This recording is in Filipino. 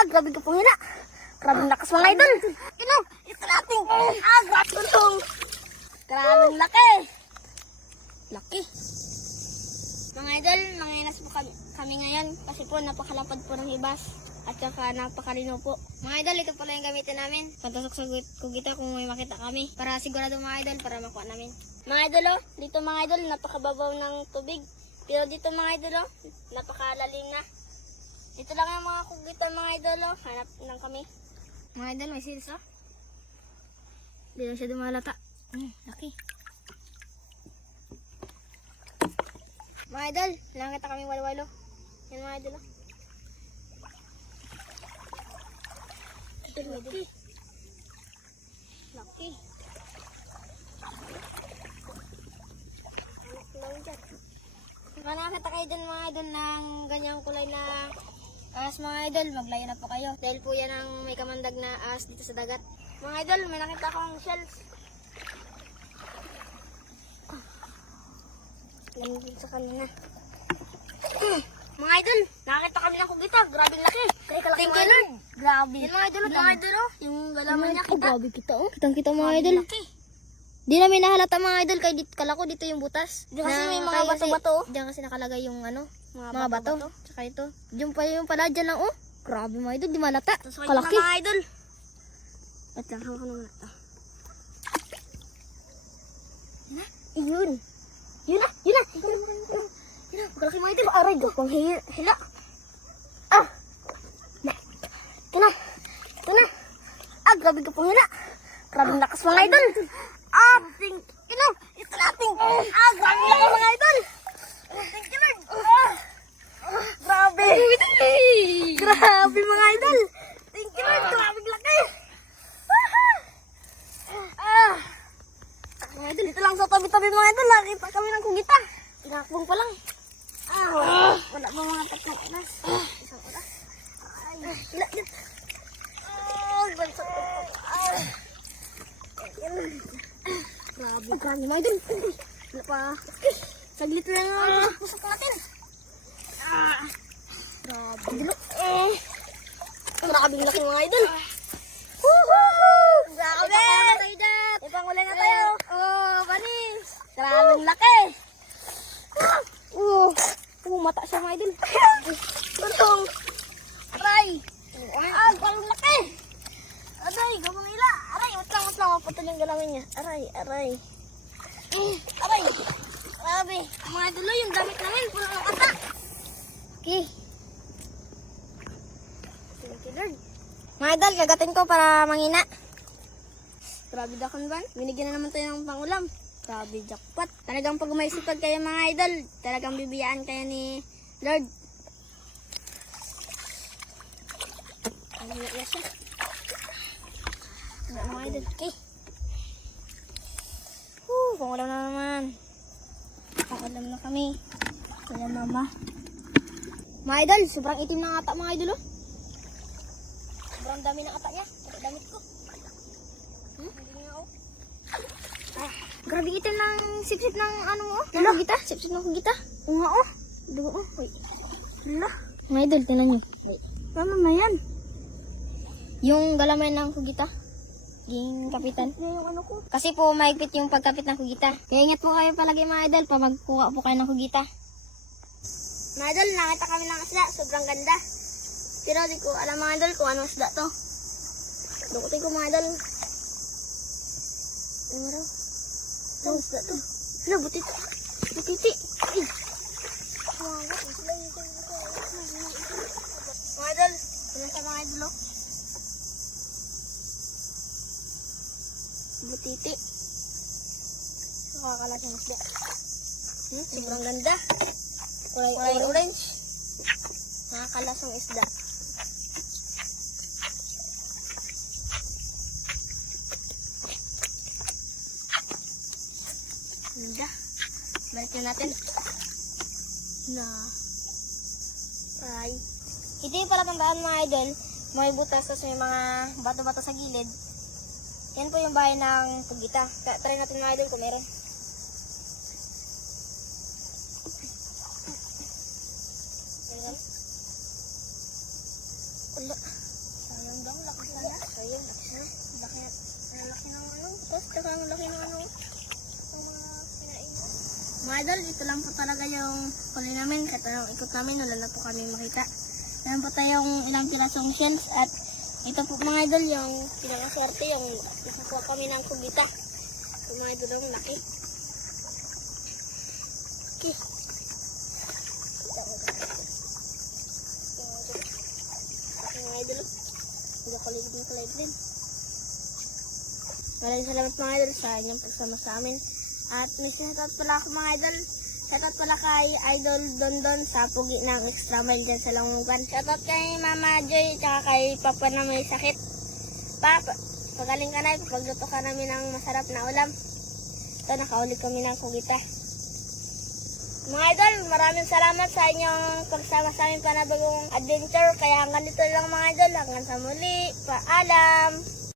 Ah, grabe ka pong hila. Grabe lakas mga idol. Ino, ito natin. Ah, grabe tulong. Grabe laki. Laki. Mga idol, manginas po kami, kami ngayon kasi po napakalapad po ng hibas at saka napakalino po. Mga idol, ito pala yung gamitin namin. Patusok sa kugita kung may makita kami para sigurado mga idol para makuha namin. Mga idol, oh, dito mga idol, napakababaw ng tubig. Pero dito mga idol, oh, napakalalim na. Dito lang yung mga kugita mga idol, oh. hanap lang kami. Mga idol, may seals oh. Hindi lang siya dumalata. Mm, laki. Mga idol, nakakita kami walo-walo. Yan mga idol. oh. Idol, laki. Laki. Anak lang dyan. Kung nakakita kayo dyan mga idol ng ganyang kulay na ahas mga idol, maglayo na po kayo. Dahil po yan ang may kamandag na ahas dito sa dagat. Mga idol, may nakita akong shells. Lamig din sa kanina. mga idol, nakakita kami ng kugita. Grabe laki. Thank you, Lord. Grabe. Yan mga idol, mga idol, oh. Yung galaman niya kita. Grabe kita, oh. Kitang kita mga idol. Laki. Di namin nahalata mga idol kay dito kala ko dito yung butas. Diyan kasi may mga bato-bato. Diyan kasi nakalagay yung ano, mga, bato. Tsaka ito. Diyan pa yung pala dyan lang oh. Grabe mga idol, di malata. Kalaki. mga idol. At lang hawak naman ito. Yun. Yun na, yun na. Yun na, yun na. Kalaki mga idol. Aray, gakong hila. Ah. Na. Ito na. Ito na. Ah, grabe ka pong hila. Grabe lakas mga idol. Ah, ting, ino, ito natin. Ah, grabe lakas mga idol. Thank you, Lord. Ah, grabe. Grabe mga idol. Thank you, Lord. Grabe laki. Ah. Mga idol, ito lang sa tabi-tabi mga idol. Nakita kami ng kugita. Tinakbong pa lang. Ah, wala, pa mga tatlong oras. Isang oras. Ay, wala, wala. Ah, bansa ko. Ah. Ayan. Grabe, grabe mga idol. Wala pa. Saglit lang ang pusok natin. Ah. Grabe. Dilo. Eh. Grabe laki mga idol. Woohoo! Grabe! Ipangulay na tayo. Oh, panis. Grabe laki. Oh, oh, mata siya mga idol. Tuntong. Aray. Ah, parang laki. Aray, gabang ila. Aray, wait lang, wait lang. Maputol yung galawin niya. Aray, aray. Aray. Grabe. Mga idol, yung damit namin. Puro ng kata. Okay. Thank you, Lord. Mga idol, gagatin ko para mangina. Grabe dakon ban. Binigyan na naman tayo ng pangulam. Grabe jackpot. Talagang pag umaisipag kayo mga idol, talagang bibiyaan kayo ni Lord. Ano na siya? Ano mga idol? Okay. Whew, pangulam na naman. Pangulam na kami. Kaya mama. Mga idol, sobrang itim ng ata mga idol oh. Sobrang dami ng ata niya. Damit ko. Hmm? Hindi nga oh. Ah, grabe itim ng sipsip ng ano mo oh. Ng kugita. Sipsip ng kugita. Oo nga oh. Dugo oh. Uy. Hala. Mga idol, tinan niyo. Tama na yan. Yung galamay ng kugita. Yung kapitan. yung ano ko. Kasi po maigpit yung pagkapit ng kugita. Kaya ingat po kayo palagi mga idol pa magkuha po kayo ng kugita. Mga idol, nakita kami ng isda. Sobrang ganda. Pero di ko alam mga idol kung anong isda to. Dukutin ko mga idol. Ano raw? Anong isda to? Hala, butiti. Butiti. Ay. Mga idol, ano sa mga idol? Butiti. Nakakalas yung isda. Hmm, sobrang ganda. Kulay, kulay orange. Nakakalas ang isda. Balik na natin. Na. Ay. Ito yung pala tandaan mga idol. May butas tapos may mga bato-bato sa gilid. Yan po yung bahay ng Pugita. Ta- Try natin mga idol kung meron. Wala. Ganda mo, laki sana. Ayun, laki na. Laki na. Laki ng ano. Tapos, laki ng ano. Mga idol, ito lang po talaga yung kulay namin. Kahit anong ikot namin, wala na po kami makita. Meron po tayong ilang pirasong shells at ito po mga idol yung pinakaswerte yung nakakuha kami ng kubita. Ito mga idol ang laki. Okay. Mga idol, hindi ko lilit ng kulay din. Maraming salamat mga idol sa inyong pagsama sa amin. At may shoutout pala ako mga idol. Shoutout pala kay Idol Dondon sa pugi ng extra mile dyan sa Langungan. Shoutout kay Mama Joy at kay Papa na may sakit. Papa, pagaling ka na, pagluto ka namin ng masarap na ulam. Ito, nakauli kami ng kugita. Mga idol, maraming salamat sa inyong pagsama sa aming panabagong adventure. Kaya hanggang dito lang mga idol. Hanggang sa muli. Paalam!